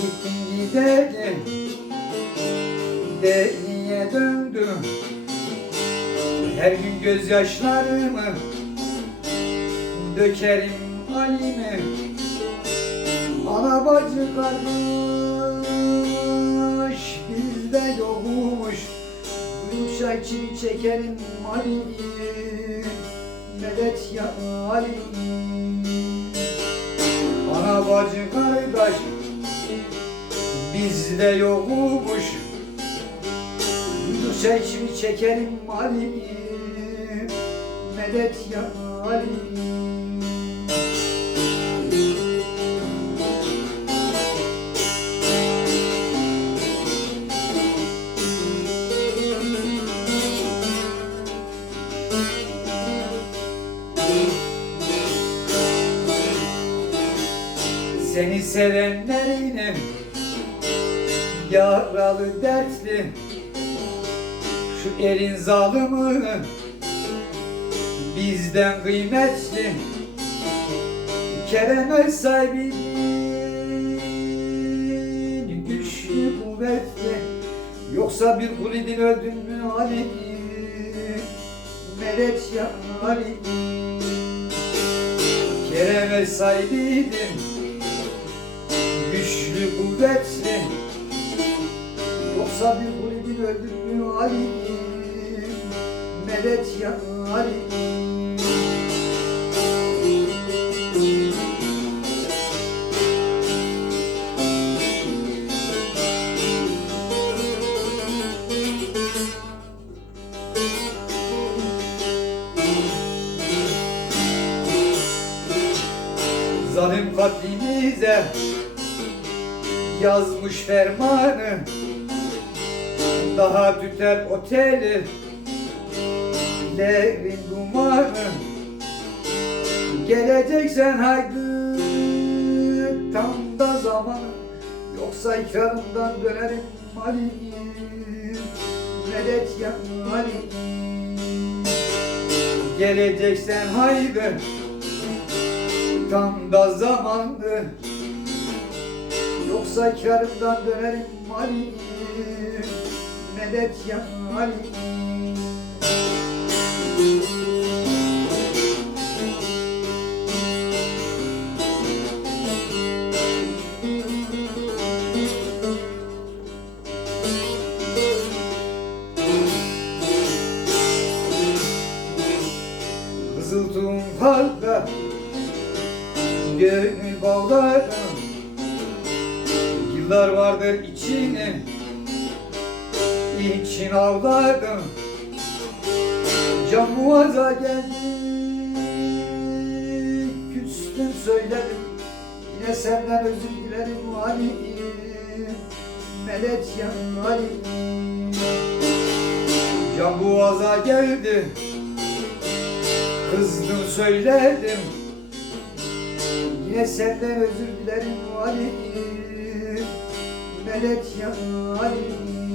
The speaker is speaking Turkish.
Gittin giderdin Deliye döndüm. Her gün gözyaşlarımı Dökerim Ali'me Ana bacı kardeş Bizde yokmuş. Duyuşa içini çekerim Ali Medet ya Ali Bizde yokmuş. İçini çekerim Ali Medet ya Ali Seni sevenlerine Yaralı dertli. Şu elin zalımı Bizden kıymetli. Kereme sahibinin Güçlü kuvvetli. Yoksa bir kul idin öldün mü Ali Medet ya Ali. Kereme sahibiydin Güçlü kuvvetli Yoksa bir kulübün öldürmüyor Ali Medet ya Ali Zalim katlimize yazmış fermanı Daha tüter oteli. Lerin dumanı Geleceksen haydi tam da zamanı. Yoksa ikrarımdan dönerim Ali. Medet ya Ali. Geleceksen haydi tam da zamanı. Yoksa karımdan dönerim Ali Medet ya Ali tumfalda Gönül bağlarım. Yıllar vardır içine için ağladım Can muaza geldi Küstüm söyledim. Yine senden özür dilerim Ali Melet ya Ali Can boğaza geldi Kızdım söyledim. Yine senden özür dilerim Ali Melet ya Ali